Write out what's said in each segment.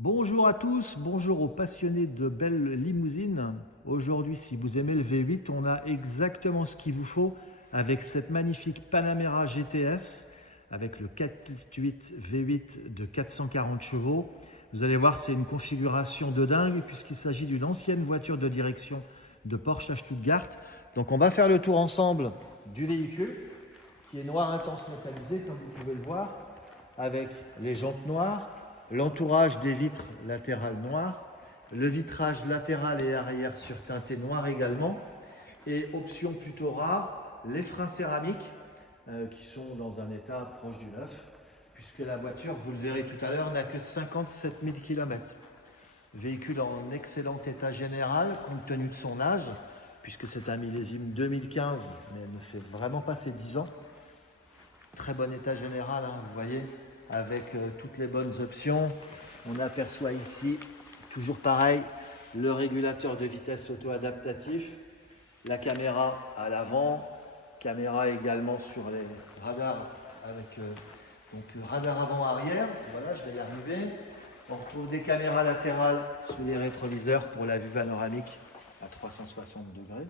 Bonjour à tous, bonjour aux passionnés de belles limousines. Aujourd'hui, si vous aimez le V8, on a exactement ce qu'il vous faut avec cette magnifique Panamera GTS avec le 4.8 V8 de 440 chevaux. Vous allez voir, c'est une configuration de dingue puisqu'il s'agit d'une ancienne voiture de direction de Porsche à Stuttgart. Donc on va faire le tour ensemble du véhicule qui est noir intense métallisé comme vous pouvez le voir avec les jantes noires, l'entourage des vitres latérales noires, le vitrage latéral et arrière surteinté noir également, et option plutôt rare, les freins céramiques qui sont dans un état proche du neuf, puisque la voiture, vous le verrez tout à l'heure, n'a que 57 000 km. Véhicule en excellent état général compte tenu de son âge, puisque c'est un millésime 2015, mais elle ne fait vraiment pas ses 10 ans. Très bon état général, hein, vous voyez, avec toutes les bonnes options. On aperçoit ici, toujours pareil, le régulateur de vitesse auto-adaptatif, la caméra à l'avant, caméra également sur les radars avec radar avant-arrière. Voilà, je vais y arriver. On retrouve des caméras latérales sous les rétroviseurs pour la vue panoramique à 360 degrés.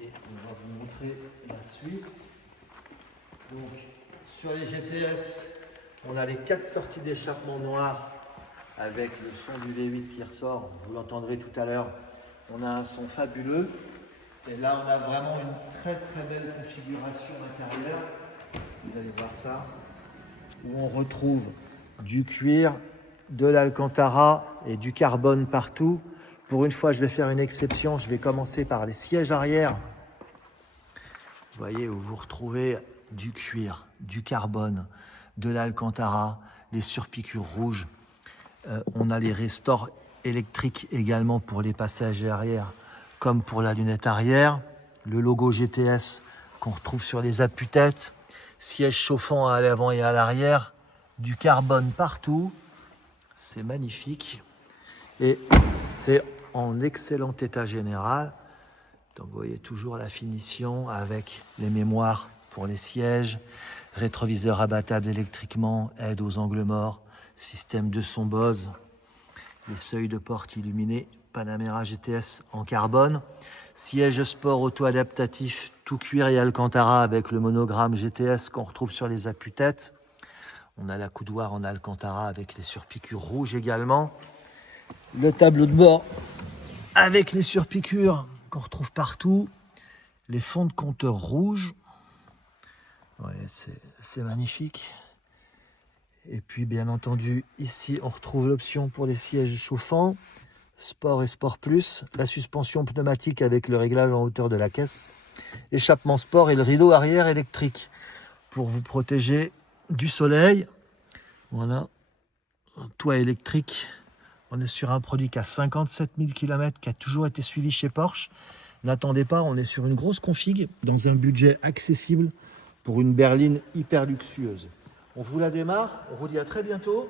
Et on va vous montrer la suite. Donc, sur les GTS, on a les 4 sorties d'échappement noires avec le son du V8 qui ressort. Vous l'entendrez tout à l'heure. On a un son fabuleux. Et là, on a vraiment une très très belle configuration intérieure. Vous allez voir ça. Où on retrouve du cuir, de l'alcantara et du carbone partout. Pour une fois, je vais faire une exception. Je vais commencer par les sièges arrière. Vous voyez, où vous retrouvez du cuir, du carbone, de l'alcantara, les surpiqûres rouges. On a les restores électriques également pour les passagers arrière, comme pour la lunette arrière. Le logo GTS qu'on retrouve sur les appuis-têtes. Sièges chauffants à l'avant et à l'arrière. Du carbone partout. C'est magnifique. Et c'est en excellent état général. Donc vous voyez toujours la finition avec les mémoires pour les sièges, rétroviseur abattable électriquement, aide aux angles morts, système de son Bose, les seuils de porte illuminés, Panamera GTS en carbone, siège sport auto-adaptatif, tout cuir et alcantara avec le monogramme GTS qu'on retrouve sur les appuis-têtes. On a la coudoir en alcantara avec les surpiqûres rouges également. Le tableau de bord avec les surpiqûres qu'on retrouve partout, les fonds de compteur rouges, ouais, c'est magnifique. Et puis bien entendu, ici on retrouve l'option pour les sièges chauffants, Sport et Sport Plus, la suspension pneumatique avec le réglage en hauteur de la caisse, échappement sport et le rideau arrière électrique pour vous protéger du soleil. Voilà, un toit électrique. On est sur un produit qui a 57 000 km, qui a toujours été suivi chez Porsche. N'attendez pas, on est sur une grosse config, dans un budget accessible pour une berline hyper luxueuse. On vous la démarre, on vous dit à très bientôt.